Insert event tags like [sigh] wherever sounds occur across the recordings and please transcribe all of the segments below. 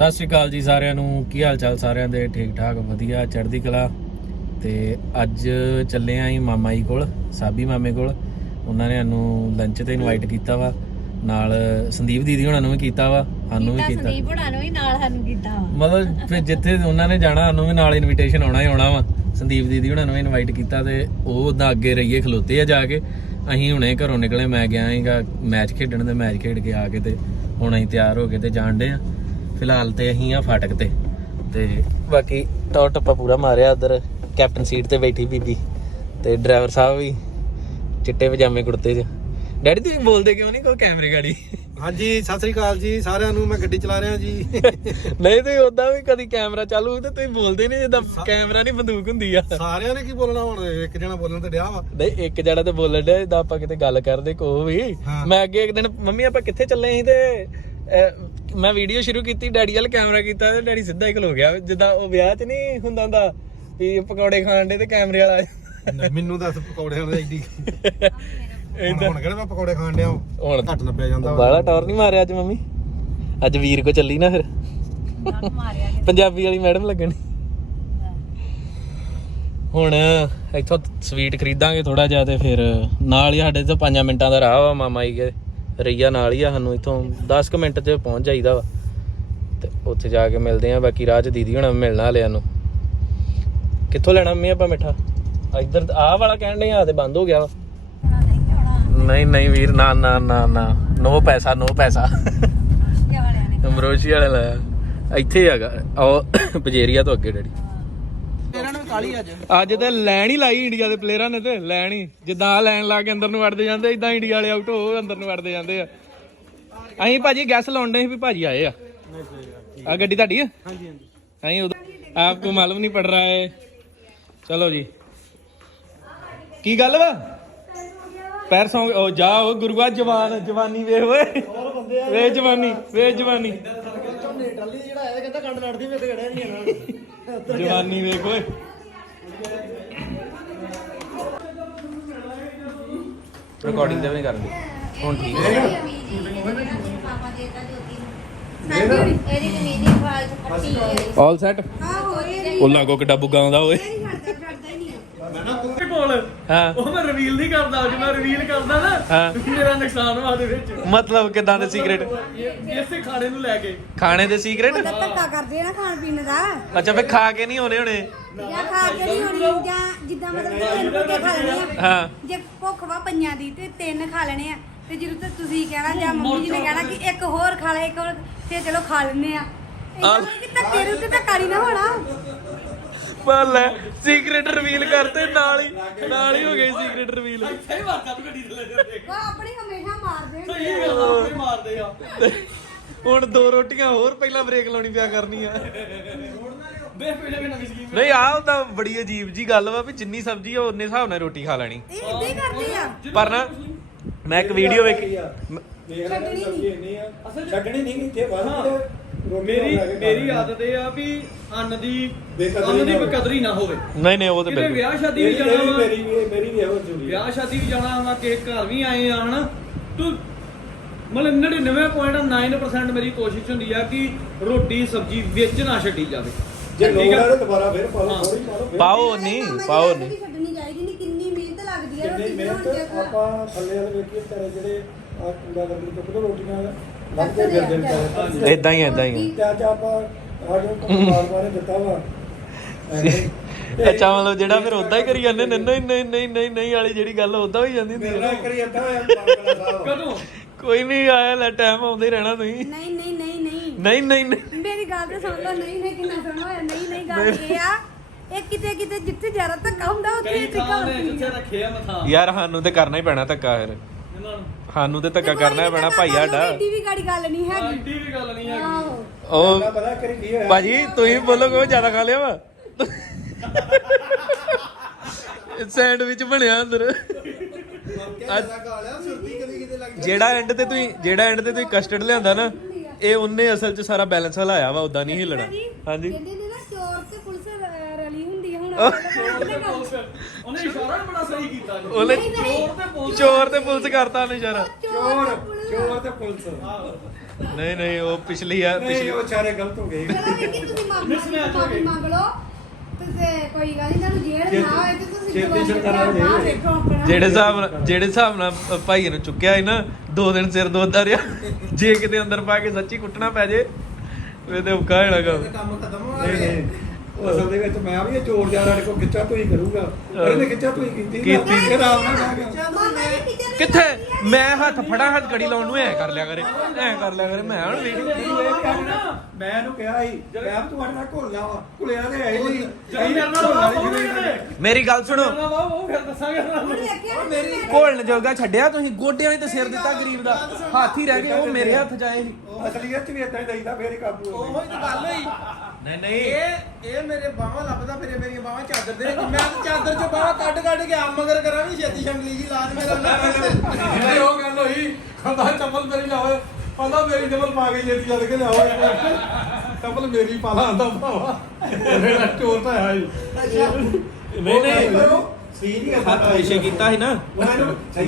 ਸਤਿ ਸ਼੍ਰੀ ਅਕਾਲ ਜੀ ਸਾਰਿਆਂ ਨੂੰ। ਕੀ ਹਾਲ ਚਾਲ ਸਾਰਿਆਂ ਦੇ? ਠੀਕ ਠਾਕ ਵਧੀਆ ਚੜ੍ਹਦੀ ਕਲਾ। ਤੇ ਅੱਜ ਚੱਲੇ ਆਂ ਜੀ ਮਾਮਾ ਜੀ ਕੋਲ ਸਾਬੀ ਮਾਮੇ ਕੋਲ। ਉਹਨਾਂ ਨੇ ਸਾਨੂੰ ਲੰਚ ਤੇ ਇਨਵਾਈਟ ਕੀਤਾ ਵਾ। ਨਾਲ ਸੰਦੀਪ ਦੀਦੀ ਹੁਣਾਂ ਨੂੰ ਵੀ ਕੀਤਾ ਵਾ ਸਾਨੂੰ ਵੀ ਕੀਤਾ ਸੰਦੀਪ ਹੁਣਾਂ ਨੂੰ ਵੀ ਨਾਲ ਸਾਨੂੰ ਕੀਤਾ ਵਾ। ਮਤਲਬ ਫਿਰ ਜਿੱਥੇ ਉਹਨਾਂ ਨੇ ਜਾਣਾ ਸਾਨੂੰ ਵੀ ਨਾਲ ਇਨਵੀਟੇਸ਼ਨ ਆਉਣਾ ਹੀ ਆਉਣਾ ਵਾ। ਸੰਦੀਪ ਦੀਦੀ ਹੁਣਾਂ ਨੂੰ ਇਨਵਾਈਟ ਕੀਤਾ ਤੇ ਉਹ ਉਦਾਂ ਅੱਗੇ ਰਹੀਏ ਖਲੋਤੇ ਆ ਜਾ ਕੇ। ਅਸੀਂ ਹੁਣੇ ਘਰੋਂ ਨਿਕਲੇ ਮੈਂ ਗਿਆ ਸੀਗਾ ਮੈਚ ਖੇਡਣ ਤੇ ਮੈਚ ਖੇਡ ਕੇ ਆ ਕੇ ਤੇ ਹੁਣ ਅਸੀਂ ਤਿਆਰ ਹੋ ਕੇ ਤੇ ਜਾਣਦੇ ਆ। ਫਿਲਹਾਲ ਤੇ ਅਸੀਂ ਆ ਫਾਟਕ ਤੇ। ਤੇ ਬਾਕੀ ਟੌਰ ਟੱਪਾ ਪੂਰਾ ਮਾਰਿਆ ਉਧਰ। ਕੈਪਟਨ ਸੀਟ ਤੇ ਬੈਠੀ ਬੀਬੀ। ਤੇ ਡਰਾਈਵਰ ਸਾਹਿਬ ਵੀ ਚਿੱਟੇ ਪਜਾਮੇ ਕੁੜਤੇ 'ਚ। ਡੈਡੀ ਤੁਸੀਂ ਬੋਲਦੇ ਕਿਉਂ ਨਹੀਂ ਕੋਈ ਕੈਮਰੇ ਗਾੜੀ? ਹਾਂਜੀ ਸਤਿ ਸ੍ਰੀ ਅਕਾਲ ਜੀ। ਸਾਰਿਆਂ ਨੂੰ ਮੈਂ ਗੱਡੀ ਚਲਾ ਰਿਹਾ ਜੀ। [laughs] ਨਹੀਂ ਤੁਸੀਂ ਉਦਾਂ ਵੀ ਕਦੀ ਕੈਮਰਾ ਚਾਲੂ ਹੋਊ ਤੇ ਤੁਸੀਂ ਬੋਲਦੇ ਨਹੀਂ ਜਿੱਦਾਂ ਕੈਮਰਾ ਨਹੀਂ ਬੰਦੂਕ ਹੁੰਦੀ ਆ। ਸਾਰਿਆਂ ਨੇ ਕੀ ਬੋਲਣਾ ਹੁਣ? ਇੱਕ ਜਣਾ ਬੋਲਣ ਤੇ ਡਿਆ ਵਾ। ਨਹੀਂ ਇੱਕ ਜਣਾ ਤੇ ਬੋਲਣ ਡਿਆ ਜਿੱਦਾਂ ਆਪਾਂ ਕਿਤੇ ਗੱਲ ਕਰਦੇ ਕੋ ਵੀ। ਮੈਂ ਅੱਗੇ ਇੱਕ ਦਿਨ ਮੰਮੀ ਆਪਾਂ ਕਿੱਥੇ ਚੱਲੇ ਸੀ ਤੇ ਮੈਂ ਵੀਡੀਓ ਸ਼ੁਰੂ ਕੀਤੀ ਡੈਡੀ ਵਾਲ ਕੈਮਰਾ ਕੀਤਾ ਤੇ ਡੈਡੀ ਸਿੱਧਾ ਹੀ ਖਲੋ ਗਿਆ। ਜਿੱਦਾਂ ਉਹ ਵਿਆਹ 'ਚ ਨਹੀਂ ਹੁੰਦਾ ਹੁੰਦਾ ਵੀ ਪਕੌੜੇ ਖਾਣ ਦੇ ਤੇ ਕੈਮਰੇ ਵਾਲਾ ਮੈਨੂੰ ਦੱਸ ਪਕੌੜਿਆਂ ਦੀ ਐਡੀ। ਹੁਣ ਹੁਣ ਕਿਹੜੇ ਮੈਂ ਪਕੌੜੇ ਖਾਣ ਡਿਆ? ਹੁਣ ਘੱਟ ਨੱਪਿਆ ਜਾਂਦਾ। ਬਾਲਾ ਟੌਰ ਨਹੀਂ ਮਾਰਿਆ ਅੱਜ ਮੰਮੀ? ਅੱਜ ਵੀਰ ਕੋ ਚੱਲੀ ਨਾ ਫਿਰ। ਪੰਜਾਬੀ ਵਾਲੀ ਮੈਡਮ ਲੱਗਣੀ। ਹੁਣ ਇੱਥੋਂ ਸਵੀਟ ਖਰੀਦਾਂਗੇ ਥੋੜਾ ਜਿਹਾ ਤੇ ਫਿਰ ਨਾਲ ਹੀ ਸਾਡੇ ਤੋਂ 5 ਮਿੰਟਾਂ ਦਾ ਰਾਹ ਵਾ ਮਾਮਾ ਜੀ ਕੇ ਰਈਆ ਨਾਲ ਹੀ ਆ ਸਾਨੂੰ ਇੱਥੋਂ 10 ਕੁ ਮਿੰਟ 'ਚ ਪਹੁੰਚ ਜਾਈਦਾ ਵਾ। ਤੇ ਉੱਥੇ ਜਾ ਕੇ ਮਿਲਦੇ ਆ ਬਾਕੀ ਰਾਹ 'ਚ ਦੀਦੀ ਹੁਣਾਂ ਮਿਲਣਾ ਲਿਆ ਨੂੰ। ਕਿੱਥੋਂ ਲੈਣਾ ਮੰਮੀ ਆਪਾਂ ਮਿੱਠਾ? ਇੱਧਰ ਆਹ ਵਾਲਾ ਕਹਿਣ ਦੇ ਆ ਤੇ ਬੰਦ ਹੋ ਗਿਆ ਵਾ। ਨਹੀਂ ਨਹੀਂ ਵੀਰ ਨਾ ਨਾ ਨਾ ਨਾ। ਨੋ ਪੈਸਾ ਨੋ ਪੈਸਾ। ਅਮਰੋਸ਼ੀ ਵਾਲੇ ਲਾਇਆ। ਇੱਥੇ ਹੈਗਾ ਉਹ [coughs] ਪਜੇਰੀਆ ਤੋਂ ਅੱਗੇ ਡੈਡੀ। ਕਾਲੀ ਅੱਜ? ਅੱਜ ਤੇ ਲੈਣ ਹੀ ਲਾਈ ਇੰਡੀਆ ਦੇ ਪਲੇਅਰਾਂ ਨੇ ਤੇ ਲੈਣ ਹੀ। ਜਿੱਦਾਂ ਆ ਲੈਣ ਲਾ ਕੇ ਅੰਦਰ ਨੂੰ ਵੜਦੇ ਜਾਂਦੇ ਇਦਾਂ ਇੰਡੀਆ ਵਾਲੇ ਆਊਟ ਹੋ ਅੰਦਰ ਨੂੰ ਵੜਦੇ ਜਾਂਦੇ ਆ। ਅਸੀਂ ਭਾਜੀ ਗੈਸ ਲਾਉਂਦੇ ਸੀ ਵੀ ਭਾਜੀ ਆਏ ਆ। ਆ ਗੱਡੀ ਤੁਹਾਡੀ ਆ? ਹਾਂਜੀ ਹਾਂਜੀ। ਅਸੀਂ ਉਦੋਂ ਆਪਕੋ ਮਾਲੂਮ ਨਹੀਂ ਪੜ ਰਹਾ ਹੈ। ਚਲੋ ਜੀ। ਕੀ ਗੱਲ ਵਾ? ਪੈਰ ਸੌਂ ਉਹ ਜਾ ਉਹ ਗੁਰੂਆ ਜਵਾਨ ਜਵਾਨੀ ਵੇ ਓਏ। ਵੇ ਜਵਾਨੀ ਵੇ ਜਵਾਨੀ। ਟਰਾਲੀ ਜਿਹੜਾ ਆਇਆ ਕਹਿੰਦਾ ਕੰਡ ਲੜਦੀ ਮੇਰੇ ਤੇ ਖੜਿਆ ਨਹੀਂ ਜਵਾਨੀ ਵੇਖ ਓਏ। ਰਿਕਾਰਡਿੰਗ ਤੇ ਵੀ ਨਹੀਂ ਕਰਨੀ ਹੁਣ ਠੀਕ ਹੈ। ਆਲ ਸੈਟ ਹਾਂ। ਹੋ ਰਹੀ ਉਹ ਲਾਗੋ ਕਿੱਡਾ ਬੁੱਗਾ ਆਉਂਦਾ ਓਏ। ਛੱਡਦਾ ਛੱਡਦਾ ਹੀ ਨਹੀਂ ਕੋਲ। ਹਾਂ। ਉਹ ਮੈਂ ਰਿਵੀਲ ਨਹੀਂ ਕਰਦਾ ਅੱਜ ਮੈਂ ਰਿਵੀਲ ਕਰਦਾ ਨਾ ਹਾਂ। ਮੇਰਾ ਨੁਕਸਾਨ ਵਾ ਦੇ ਵਿੱਚ। ਮਤਲਬ ਕਿਦਾਂ ਦੇ ਸੀਕ੍ਰੇਟ ਇਹ- ਇਸੇ ਖਾਣੇ ਨੂੰ ਲੈ ਕੇ। ਖਾਣੇ ਦੇ ਸੀਕ੍ਰੇਟ ਧੱਕਾ ਕਰਦੇ ਆ ਨਾ ਖਾਣ ਪੀਣ ਦਾ। ਅੱਛਾ ਫੇ ਖਾ ਕੇ ਨਹੀਂ ਹੋਣੇ ਹੋਣੇ? ਜਾਂ ਖਾ ਕੇ ਨਹੀਂ ਹੋਣੀ ਜਾਂ ਜਿੱਦਾਂ ਮਤਲਬ ਕਿ ਤਿੰਨ ਫੁਲਕੇ ਖਾ ਲੈਣੇ ਆ। ਹਾਂ। ਜੇ ਭੁੱਖ ਵਾ ਪੰਜਾਂ ਦੀ ਤੇ ਤਿੰਨ ਖਾ ਲੈਣੇ ਆ। ਤੇ ਜਦੋਂ ਤੇ ਤੁਸੀਂ ਕਹਿਣਾ ਜਾਂ ਮੰਮੀ ਜੀ ਨੇ ਕਹਿਣਾ ਕਿ ਇੱਕ ਹੋਰ ਖਾ ਲੈ ਇੱਕ ਹੋਰ ਤੇ ਚਲੋ ਖਾ ਲੈਣੇ ਆ। ਇਹਨਾਂ ਕਿ ਧੱਕੇ ਦੇ ਉੱਤੇ ਧੱਕਾ ਨਹੀਂ ਨਾ ਹੋਣਾ। ਪਰ ਲੈ ਸੀਕ੍ਰੇਟ ਰਿਵੀਲ ਕਰਤੇ ਨਾਲ ਹੀ ਨਾਲ ਹੀ ਹੋ ਗਈ ਸੀਕ੍ਰੇਟ ਰਿਵੀਲ ਸਹੀ ਵਾਰ ਤੂੰ ਗੱਡੀ ਤੇ ਲੈ ਜਾਂਦੇ ਵਾ ਆਪਣੀ ਹਮੇਸ਼ਾ ਮਾਰਦੇ ਹੁੰਦੇ ਸਹੀ ਗੱਲ ਆ, ਆਪੇ ਮਾਰਦੇ ਆ ਹੁਣ ਦੋ ਰੋਟੀਆਂ ਹੋਰ ਪਹਿਲਾਂ ਬ੍ਰੇਕ ਲਾਉਣੀ ਪਿਆ ਕਰਨੀ ਆ ਦੇਖ ਪਹਿਲੇ ਵੀ ਨਵੀਂ ਸਕੀਮ ਨਹੀਂ ਆਹ ਤਾਂ ਬੜੀ ਅਜੀਬ ਜੀ ਗੱਲ ਵਾ ਵੀ ਜਿੰਨੀ ਸਬਜ਼ੀ ਆ ਉਨੇ ਹਿਸਾਬ ਨਾਲ ਰੋਟੀ ਖਾ ਲੈਣੀ ਇਹ ਇਦਾਂ ਹੀ ਕਰਦੇ ਆ ਪਰ ਨਾ ਮੈਂ ਇੱਕ ਵੀਡੀਓ ਵੇਖੀ ਮ- ਛੱਡਣੀ ਨਹੀਂ ਛੱਡਣੀ ਨਹੀਂ ਇੱਥੇ ਵਾਹ ਮੇਰੀ ਮੇਰੀ ਆਦਤ ਇਹ ਆ ਵੀ ਅੰਨ ਦੀ ਅੰਨ ਦੀ। ਬੇਕਦਰੀ ਨਾ ਹੋਵੇ ਨਹੀਂ ਨਹੀਂ ਉਹ ਤਾਂ ਕਿਤੇ ਬਿਲਕੁਲ ਵਿਆਹ ਸ਼ਾਦੀ ਵੀ ਜਾਣਾ ਵਾ ਮੇਰੀ ਵੀ ਮੇਰੀ ਵੀ ਇਹੋ ਜ਼ਰੂਰੀ ਵਿਆਹ ਸ਼ਾਦੀ ਵੀ ਜਾਣਾ ਵਾ ਕਿ ਘਰ ਵੀ ਆਏ ਆ ਹਨਾ ਤੂੰ ਮਤਲਬ 99.9% ਮੇਰੀ ਕੋਸ਼ਿਸ਼ ਹੁੰਦੀ ਆ ਕਿ ਰੋਟੀ ਸਬਜ਼ੀ ਵਿੱਚ ਨਾ ਛੱਡੀ ਜਾਵੇ ਜੇ ਲੋੜ ਆ? ਤਾਂ ਦੁਬਾਰਾ ਫਿਰ ਪਾ ਲਓ ਹਾਂ। ਥੋੜੀ ਪਾ ਲਓ ਫਿਰ। ਪਾਓ ਨਹੀਂ ਪਾਓ ਨਹੀਂ ਛੱਡਣੀ ਚਾਹੀਦੀ ਨਹੀਂ ਕਿੰਨੀ ਮਿਹਨਤ ਲੱਗਦੀ ਆ ਜਿੰਨੀ ਰੋਟੀ ਮਿਹਨਤ ਬਣਾਉਣ ਆਪਾਂ ਥੱਲੇ ਵਾਲੇ ਵੇਖੀਏ ਤੇਰੇ ਜਿਹੜੇ ਆ ਕੂੜਾ ਰੋਟੀਆਂ ਫਿਰਦੇ ਨੇ ਇਦਾਂ ਹੀ ਇਦਾਂ ਹੀ ਤੇ ਅੱਜ ਆਪਾਂ ਆਜੋ ਕਮਾਲ ਬਾਰੇ ਦਿੱਤਾ ਵਾ। ਅੱਛਾ। ਮਤਲਬ ਜਿਹੜਾ ਫਿਰ ਉਦਾਂ ਹੀ ਕਰੀ ਜਾਂਦੇ ਨੇ ਨਹੀਂ ਨਹੀਂ ਨਹੀਂ ਨਹੀਂ ਨਹੀਂ ਵਾਲੀ ਜਿਹੜੀ ਗੱਲ ਉਦਾਂ ਹੋਈ ਜਾਂਦੀ ਹੁੰਦੀ ਮੇਰਾ ਹੋਇਆ ਸਾਹਿਬ ਕਦੋਂ? ਕੋਈ ਨਹੀਂ ਆਇਆ ਲੈ ਟਾਈਮ ਆਉਂਦੇ ਹੀ ਰਹਿਣਾ ਤੁਸੀਂ। ਨਹੀਂ ਨਹੀਂ ਨਹੀਂ ਨਹੀਂ। ਨਹੀਂ ਨਹੀਂ ਨਹੀਂ। ਮੇਰੀ ਗੱਲ ਤੇ ਸੁਣ ਲਓ ਨਹੀਂ ਨਹੀਂ ਕਿੰਨਾ ਸੁਣੋ ਹੋਇਆ। ਨਹੀਂ ਨਹੀਂ ਗੱਲ ਇਹ ਆ ਇਹ ਕਿਤੇ ਕਿਤੇ ਜਿੱਥੇ ਜ਼ਿਆਦਾ ਧੱਕਾ ਹੁੰਦਾ ਉੱਥੇ ਕਈ ਧੱਕਾ ਥਾਂ ਨੇ ਹੁੰਦੀ। ਜਿੱਥੇ ਆ ਰੱਖੇ ਆ ਮਥਾਂ। ਯਾਰ ਸਾਨੂੰ ਤੇ ਕਰਨਾ ਹੀ ਪੈਣਾ ਧੱਕਾ ਫਿਰ। ਇਹਨਾਂ ਨੂੰ। ਸਾਨੂੰ ਤੇ ਧੱਕਾ ਕਰਨਾ ਹੀ ਪੈਣਾ ਭਾਈ ਸਾਡਾ। ਏਡੀ ਵੀ ਗਾੜੀ ਗੱਲ ਨਹੀਂ ਹੈਗੀ। ਐਡੀ ਵੀ ਗੱਲ ਨਹੀਂ ਹੈਗੀ। ਆਹੋ। ਉਹ ਪਤਾ ਕਰੀ ਕੀ ਹੋਇਆ? ਭਾਜੀ ਤੁਸੀਂ ਬੋਲੋਗੇ ਉਹ ਜ਼ਿਆਦਾ ਖਾ ਲਿਆ ਵਾ? [laughs] ਸੈਂਡਵਿਚ ਬਣਿਆ ਅੰਦਰ। ਜਿਹੜਾ ਐਂਡ ਤੇ ਤੁਸੀਂ ਜਿਹੜਾ ਐਂਡ ਤੇ ਤੁਸੀਂ ਕਸਟਰਡ ਲਿਆਂਦਾ ਨਾ ਇਹ ਉਹਨੇ ਅਸਲ 'ਚ ਸਾਰਾ ਬੈਲੈਂਸ ਹਲਾਇਆ ਵਾ ਉਦਾਂ ਨਹੀਂ ਹਿੱਲਣਾ। ਹਾਂਜੀ। ਹੁਣ ਉਹਦੇ ਨਾਲ ਉਹਨੇ ਇਸ਼ਾਰਾ ਵੀ ਬੜਾ ਸਹੀ ਕੀਤਾ ਜੀ ਉਹਨੇ ਨਹੀਂ, ਨਹੀਂ। ਚੋਰ ਤੇ ਪੁਲਿਸ। ਚੋਰ ਤੇ ਪੁਲਿਸ ਕਰਤਾ ਉਹਨੇ ਇਸ਼ਾਰਾ ਚੋਰ ਚੋਰ ਤੇ ਪੁਲਿਸ। ਨਹੀਂ ਨਹੀਂ ਉਹ ਪਿਛਲੀ ਆ ਨਹੀਂ ਪਿਛਲੀ। ਉਹ ਚਾਰੇ ਗਲਤ ਹੋ ਗਏ। ਚਲੋ ਤੁਸੀਂ ਮਾਫੀ Mismatch ਹੋ ਮਾਫੀ ਗਈ। ਮੰਗ ਲਓ। ਤੇ ਕੋਈ ਗੱਲ ਨਹੀਂ ਤੁਹਾਨੂੰ ਜੇਲ੍ਹ ਨਾ ਹੋਏ ਤੇ ਤੁਸੀਂ ਜਵਾਨ ਨਾ ਆਪਣਾ। ਜਿਹੜੇ ਹਿਸਾਬ ਨਾਲ ਜਿਹੜੇ ਹਿਸਾਬ ਨਾਲ ਭਾਈ ਨੂੰ ਚੁੱਕਿਆ ਸੀ ਨਾ ਦੋ ਦਿਨ ਸਿਰ ਦੋਦਾ ਰਿਹਾ। ਜੇ ਕਿਤੇ ਅੰਦਰ ਪਾ ਕੇ ਸੱਚੀ ਕੁੱਟਣਾ ਪੈ ਜੇ ਇਹ ਤੇ ਔਖਾ ਹੋਣਾ ਕੰਮ ਕੰਮ ਖਤਮ ਹੋ ਨਹੀਂ ਨਹੀਂ। ਉਹ ਅਸਲ ਦੇ ਵਿੱਚ ਮੈਂ ਵੀ ਇਹ ਚੋਰ ਜਾ ਸਾਡੇ ਕੋਲ ਖਿੱਚਾ ਤੂੰ ਹੀ ਕਰੂਗਾ। ਪਰ ਇਹਨੇ ਖਿੱਚਾ ਤੂੰ ਹੀ ਕੀਤੀ ਕੀਤੀ। ਇਹ ਆਰਾਮ ਨਾਲ ਬਹਿ ਗਿਆ। ਕਿੱਥੇ। ਮੈਂ ਹੱਥ ਫੜਾ ਹੱਥ ਕੜੀ ਲਾਉਣ ਨੂੰ ਐ ਕਰ ਲਿਆ ਕਰੇ ਐ ਕਰ ਲਿਆ ਕਰੇ। ਮੈਂ ਹੁਣ ਵੀਡੀਓ ਮੈਂ ਇਹਨੂੰ ਕਿਹਾ ਸੀ ਮੈਂ ਤੂੰ ਆਟਾ ਘੋਲਿਆ ਵਾ ਘੁਲਿਆ ਤੇ ਹੀ ਨਹੀਂ। ਮੇਰੇ ਨਾਲ ਗੱਲ ਸੁਣੋ। ਨਾ। ਘੋਲਣ ਜੋਗਾ ਛੱਡਿਆ ਤੁਸੀਂ ਗੋਡਿਆਂ 'ਤੇ ਸਿਰ ਦਿੱਤਾ ਗਰੀਬ ਦਾ। ਹੱਥ ਹੀ ਰਹਿ ਗਏ ਉਹ ਮੇਰੇ ਹੱਥ 'ਚ ਆਏ ਸੀ। ਅਸਲੀਅਤ ਚ ਵੀ ਇਦਾਂ ਹੀ ਦਈਦਾ ਫੇਰ ਹੀ ਕਾਬੂ ਹੋ ਉਹੀ ਤਾਂ ਗੱਲ ਹੋਈ। ਨਹੀਂ ਨਹੀਂ। ਇਹ ਇਹ ਮੇਰੇ ਬਾਹਾਂ ਲੱਭਦਾ ਫਿਰੇ ਮੇਰੀਆਂ ਬਾਹਾਂ ਚਾਦਰ ਦੇ ਵਿੱਚ। ਮੈਂ ਤਾਂ ਚਾਦਰ ਚੋਂ ਬਾਹਾਂ ਕੱਢ ਕੱਢ ਕੇ ਆ ਮਗਰ ਕਰਾਂ ਵੀ ਛੇਤੀ ਸ਼ੰਗਲੀ ਜੀ ਲਾਜ ਮੇਰਾ ਨਹੀਂ ਉਹ ਗੱਲ ਹੋਈ। ਕਹਿੰਦਾ ਚੱਪਲ ਮੇਰੀ ਲਾਓ ਕਹਿੰਦਾ ਮੇਰੀ ਚੱਪਲ ਪਾ ਕੇ ਜੇਤੀ ਜਦ ਕੇ ਲਿਆਓ। ਚੱਪਲ ਮੇਰੀ ਪਾ ਲਾ ਆਂਦਾ ਭਾਵਾ ਮੇਰਾ ਚੋਰ ਤਾਂ ਆਇਆ ਹੀ। ਨਹੀਂ ਨਹੀਂ। ਸੀ ਨਹੀਂ ਹੱਥ ਪਿਛੇ ਕੀਤਾ ਸੀ ਨਾ।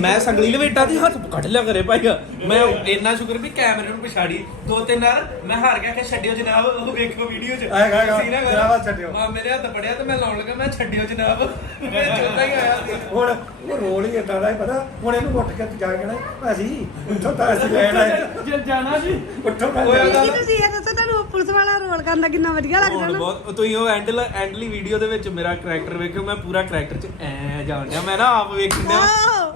ਮੈਂ ਸੰਗਲੀ ਲਵੇਟਾ ਦੀ ਹੱਥ ਕੱਢ ਲਿਆ ਕਰੇ ਭਾਈਆ ਮੈਂ ਇੰਨਾ ਸ਼ੁਕਰ ਵੀ ਕੈਮਰੇ ਨੂੰ ਪਛਾੜੀ। ਦੋ ਤਿੰਨ ਵਾਰ ਮੈਂ ਹਾਰ ਗਿਆ ਕਿ ਛੱਡਿਓ ਜਨਾਬ ਉਹ ਵੇਖੋ ਵੀਡੀਓ 'ਚ। ਆਏਗਾ, ਆਏਗਾ। ਸੀ ਨਾ ਮੇਰਾ। ਜਨਾਬ, ਛੱਡਿਓ। ਹਾਂ ਮੇਰੇ ਹੱਥ ਪੜਿਆ ਤੇ ਮੈਂ ਲਾਉਣ ਲੱਗਾ ਮੈਂ ਛੱਡਿਓ ਜਨਾਬ। ਮੈਂ ਚੋਦਾ ਹੀ ਆਇਆ। ਸੀ ਹੁਣ ਉਹ ਰੋਲ ਹੀ ਏਦਾਂ ਦਾ ਹੀ ਪਤਾ? ਹੁਣ ਇਹਨੂੰ ਉੱਠ ਕੇ ਜਾ ਕੇ ਨਾ ਭਾਜੀ ਉੱਠੋ ਤਾਂ ਅਸੀਂ ਲੈਣ ਜੇ ਜਾਣਾ ਜੀ ਉੱਠੋ ਤਾਂ ਓਏ ਤੁਸੀਂ ਇਹ ਦੱਸੋ ਪੁਲਿਸ ਵਾਲਾ ਰੋਲ ਕਰਨ ਦਾ ਕਿੰਨਾ ਵਧੀਆ ਲੱਗਦਾ ਨਾ। ਬਹੁਤ। ਤੁਸੀਂ ਉਹ ਐਂਡ ਐਂਡਲੀ ਵੀਡੀਓ ਦੇ ਵਿੱਚ ਮੇਰਾ ਕੈਰੈਕਟਰ ਵੇਖਿਓ ਮੈਂ ਪੂਰਾ ਕੈਰੈਕਟਰ 'ਚ ਐ ਜਾਣ ਡਿਆ। ਮੈਂ ਨਾ ਆਪ ਵੇਖਣ ਡਿਆ।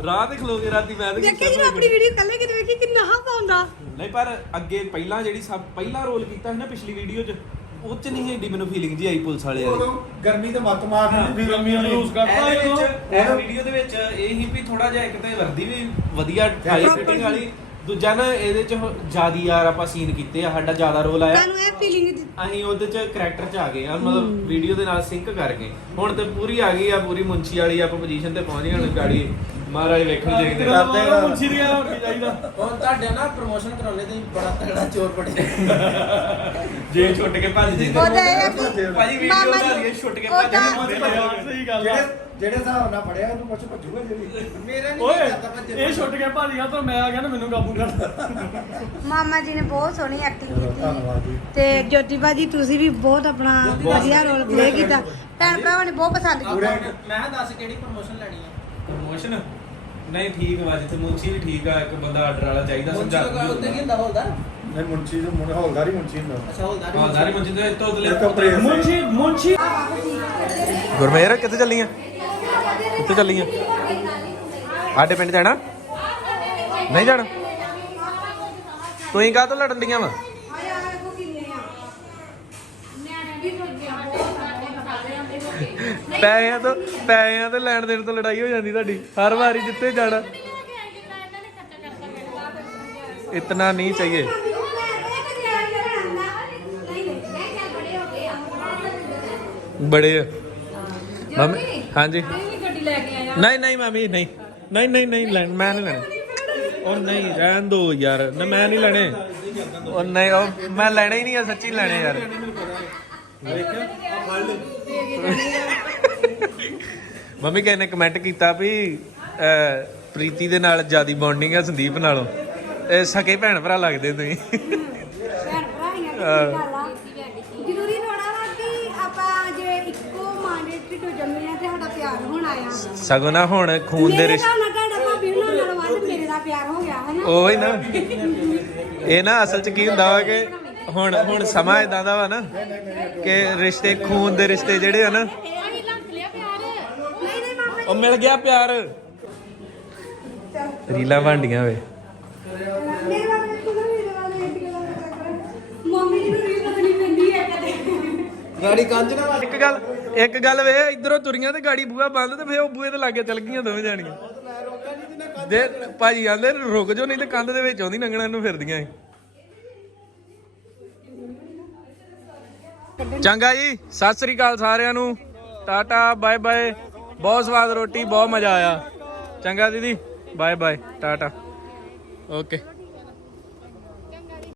ਰਾਹ ਤੇ ਖਲੋ ਕੇ ਰਾਤੀ ਮੈਂ ਤੇ ਦੇਖਿਆ ਜੀ ਆਪਣੀ ਵੀਡੀਓ ਕੱਲੇ ਕਿਤੇ ਵੇਖੀ ਕਿੰਨਾ ਹਾ ਪਾਉਂਦਾ ਨਹੀਂ ਪਰ ਅੱਗੇ ਪਹਿਲਾਂ ਜਿਹੜੀ ਸਭ ਪਹਿਲਾ ਰੋਲ ਕੀਤਾ ਸੀ ਨਾ ਪਿਛਲੀ ਵੀਡੀਓ 'ਚ ਉਹ 'ਚ ਨਹੀਂ ਏਡੀ ਮੈਨੂੰ ਫੀਲਿੰਗ ਜੀ ਆਈ ਪੁਲਿਸ ਵਾਲੇ ਵਾਲੀ ਉਦੋਂ ਗਰਮੀ ਤੇ ਮੱਤ ਮਾਰਦੀ ਸੀ। ਗਰਮੀ ਜਲੂਸ ਕੱਢਦਾ ਇਹਦੇ ਇਹਨੂੰ ਵਿੱਚ ਇਹ ਵੀਡੀਓ ਦੇ ਵਿੱਚ ਇਹ ਹੀ ਵੀ ਥੋੜਾ ਜਿਹਾ ਇੱਕ ਤੇ ਵਰਦੀ ਵੀ ਵਧੀਆ ਹਾਈ ਫਿਟਿੰਗ ਵਾਲੀ। ਦੂਜਾ ਨਾ ਇਹਦੇ ਚ ਜਿਆਦੀ ਯਾਰ ਆਪਾਂ ਸੀਨ ਕੀਤੇ ਆ ਸਾਡਾ ਜ਼ਿਆਦਾ ਰੋਲ ਆਇਆ। ਤੁਹਾਨੂੰ ਇਹ ਫੀਲਿੰਗ ਅਸੀਂ ਉਹਦੇ ਚ ਕਰੈਕਟਰ ਚ ਆ ਗਏ ਆ ਮਤਲਬ ਵੀਡੀਓ ਦੇ ਨਾਲ ਸਿੰਕ ਕਰ ਗਏ ਹੁਣ ਤੇ ਪੂਰੀ ਆ ਗਈ ਆ ਪੂਰੀ ਮੁੰਚੀ ਵਾਲੀ ਆਪਾਂ ਪੋਜੀਸ਼ਨ ਤੇ ਪਹੁੰਚ ਗਏ ਹੁਣ ਗਾੜੀ ਮਹਾਰਾਜ ਵੇਖਣ ਦੇਖਦੇ ਤੇਰਾ ਤਾਂ ਮੁੰਸ਼ੀ ਦੀਆਂ ਹੋਣੀ ਚਾਹੀਦਾ। ਹੁਣ ਤੁਹਾਡੇ ਨਾਲ ਪ੍ਰਮੋਸ਼ਨ ਕਰਾਉਣੇ ਤੇ ਬੜਾ ਤਗੜਾ ਚੋਰ ਬੜੇ ਜੇ ਛੁੱਟ ਕੇ ਭੱਜ ਜਿੰਦੇ ਉਹਦਾ ਇਹ ਆ ਕਿ ਭਾਜੀ ਵੀਡੀਓ ਮਾਮਾ ਬਣਾ ਜੀ, ਲਈਏ ਛੁੱਟ ਕੇ ਭੱਜ ਜਾਂਦੇ ਸਹੀ ਗੱਲ ਆ। ਜਿਹੜੇ ਜਿਹੜੇ ਹਿਸਾਬ ਨਾਲ ਫੜਿਆ ਇਹਨੂੰ ਕੁਛ ਭੱਜੂਗਾ ਜੇ ਵੀ। ਮੇਰਾ ਨਹੀਂ ਓਏ ਕਰਦਾ ਭੱਜਣ ਇਹ ਛੁੱਟ ਕੇ ਭਾਜੀ ਆ ਤਾਂ ਮੈਂ ਆ ਗਿਆ ਨਾ ਮੈਨੂੰ ਕਾਬੂ ਕਰ। ਮਾਮਾ ਜੀ ਨੇ ਬਹੁਤ ਸੋਹਣੀ ਐਕਟਿੰਗ ਧੰਨਵਾਦ ਕੀਤੀ। ਜੀ। ਤੇ ਜੋਤੀ ਬਾਜੀ ਤੁਸੀਂ ਵੀ ਬਹੁਤ ਆਪਣਾ ਵਧੀਆ ਰੋਲ ਪਲੇ ਕੀਤਾ। ਭੈਣ ਭਰਾਵਾਂ ਨੇ ਬਹੁਤ ਪਸੰਦ ਕੀਤਾ। ਮੈਂ ਦੱਸ ਕਿਹੜੀ ਪ੍ਰਮੋਸ਼ਨ ਲੈਣੀ ਆ? ਪ੍ਰਮੋਸ਼ਨ ਨਹੀਂ ਠੀਕ ਵਾ ਜਿੱਥੇ ਮੁੰਚੀ ਵੀ ਠੀਕ ਆ ਇੱਕ ਬੰਦਾ ਆਰਡਰ ਵਾਲਾ ਚਾਹੀਦਾ ਸਮਝਾ ਦਾ ਉੱਤੇ ਕੀ ਹੁੰਦਾ ਹੋਲਦਾਰ? ਨਹੀਂ ਮੁੰਚੀ ਤੋਂ ਮੁੰਡਾ ਹੌਲਦਾਰ ਮੁੰਚੀ ਹੁੰਦਾ। ਅੱਛਾ ਹੋਲਦਾਰ ਹਾਂ ਸਾਰੇ ਮੁੰਚੀ ਦੇ ਤੋਂ ਇਹ ਤਾਂ ਪ੍ਰੇਸ ਮੁੰਸ਼ੀ ਮੁੰਸ਼ੀ ਗੁਰਮੇਰ ਕਿੱਥੇ ਚੱਲੀਆਂ ਕਿੱਥੇ ਚੱਲੀਆਂ ਸਾਡੇ ਪਿੰਡ ਜਾਣਾ? ਨਹੀਂ ਜਾਣਾ? ਤੁਸੀਂ ਕਾਹ ਤੋਂ ਲੜਨ ਡੀਆਂ ਵਾ? ਪੈਸਿਆਂ ਤੋਂ ਪੈਸਿਆਂ ਤੋਂ ਲੈਣ ਦੇਣ ਤੋਂ ਲੜਾਈ ਹੋ ਜਾਂਦੀ ਤੁਹਾਡੀ। ਹਰ ਵਾਰੀ ਜਿੱਤੇ ਜਾਣਾ। ਇਤਨਾ ਨਹੀਂ ਚਾਹੀਏ। ਬੜੇ ਮੰਮੀ ਹਾਂਜੀ। ਨਹੀਂ ਨਹੀਂ ਮਾਮੀ, ਨਹੀਂ। ਨਹੀਂ ਨਹੀਂ ਨਹੀਂ, ਲੈਣ ਮੈਂ ਨਹੀਂ ਲੈਣਾ। ਉਹ ਨਹੀਂ, ਰਹਿਣ ਦੋ ਯਾਰ। ਨਾ, ਮੈਂ ਨਹੀਂ ਲੈਣੇ। ਉਹ ਨਹੀਂ, ਉਹ ਮੈਂ ਲੈਣੇ ਹੀ ਨਹੀਂ ਆ, ਸੱਚੀ ਲੈਣੇ ਯਾਰ। ਮੰਮੀ ਕਹਿੰਨੇ ਨੇ ਕਮੈਂਟ ਕੀਤਾ ਵੀ ਅਹ, ਪ੍ਰੀਤੀ ਦੇ ਨਾਲ ਜਿਆਦੀ ਬੌਂਡਿੰਗ ਆ ਸੰਦੀਪ ਨਾਲੋਂ। ਇਹ ਸਕੇ ਭੈਣ ਭਰਾ ਲੱਗਦੇ ਤੁਸੀਂ। ਭੈਣ ਭਰਾ ਹੀ ਆ ਤੇ ਕੀ ਗੱਲ ਆ? ਜ਼ਰੂਰੀ ਥੋੜਾ ਵਾ ਕਿ ਆਪਾਂ ਜੇ ਇੱਕੋ ਮਾਂ ਦੇ ਢਿੱਡੋਂ ਜੰਮੇ ਆ ਤੇ ਸਾਡਾ ਪਿਆਰ ਹੋਣਾ ਆ ਸਗੋਂ ਨਾ ਹੁਣ ਖੂਨ ਦੇ ਮੇਰੇ ਰਿਸ਼ਤੇ ਨਾਲ ਤੁਹਾਡਾ ਭਾਬੀ ਉਹਨਾਂ ਨਾਲ ਵੱਧ ਮੇਰੇ ਦਾ ਪਿਆਰ ਹੋ ਗਿਆ ਹਨਾ? ਉਹ ਹੀ ਨਾ। ਇਹ ਨਾ ਅਸਲ ਚ ਕੀ ਹੁੰਦਾ ਵਾ ਕਿ ਹੁਣ ਹੁਣ ਸਮਾਂ ਇਦਾਂ ਦਾ ਵਾ ਨਾ ਕਿ ਰਿਸ਼ਤੇ ਖੂਨ ਦੇ ਰਿਸ਼ਤੇ ਜਿਹੜੇ ਆ ਨਾ ਉਹ ਮਿਲ ਗਿਆ ਪਿਆਰ। ਰੀਲਾ ਭਾਂਡੀਆਂ ਵੇ। ਮੇਰੇ ਵੱਲ ਵੇਖੋ ਨਾ ਮੇਰੇ ਵੱਲ ਵੇਖ ਕੇ ਲੱਗ ਚੱਕਰ ਮੰਮੀ ਜੀ ਨੂੰ ਰੀਲ ਬਦਲਣੀ ਪੈਂਦੀ ਹੈ ਕਦੇ ਗਾੜੀ ਕੰਜ ਨਾ ਇੱਕ ਗੱਲ ਇੱਕ ਗੱਲ ਵੇ ਇਧਰੋਂ ਤੁਰੀਆਂ ਤੇ ਗਾੜੀ ਬੂਹਾ ਬੰਦ ਤੇ ਫੇਰ ਉਹ ਬੂਹੇ ਤੇ ਲਾਗੇ ਚਲ ਗਈਆਂ ਦੋਵੇਂ ਜਾਣੀਆਂ। ਦੇ ਭਾਜੀ ਆਂਦੇ ਰੁਕ ਜਾਓ ਨਹੀਂ ਤੇ ਕੰਧ ਦੇ ਵਿੱਚ ਆਉਂਦੀ ਨੰਗਣਾ ਨੂੰ ਫਿਰਦੀਆਂ ਇਹ। ਚੰਗਾ ਜੀ ਸਤਿ ਸ੍ਰੀ ਅਕਾਲ ਸਾਰਿਆਂ ਨੂੰ। ਟਾਟਾ ਬਾਏ ਬਾਏ ਬਹੁਤ ਸਵਾਦ ਰੋਟੀ ਬਹੁਤ ਮਜ਼ਾ ਆਇਆ। ਚੰਗਾ ਦੀਦੀ ਬਾਏ ਬਾਏ ਟਾਟਾ। ਓਕੇ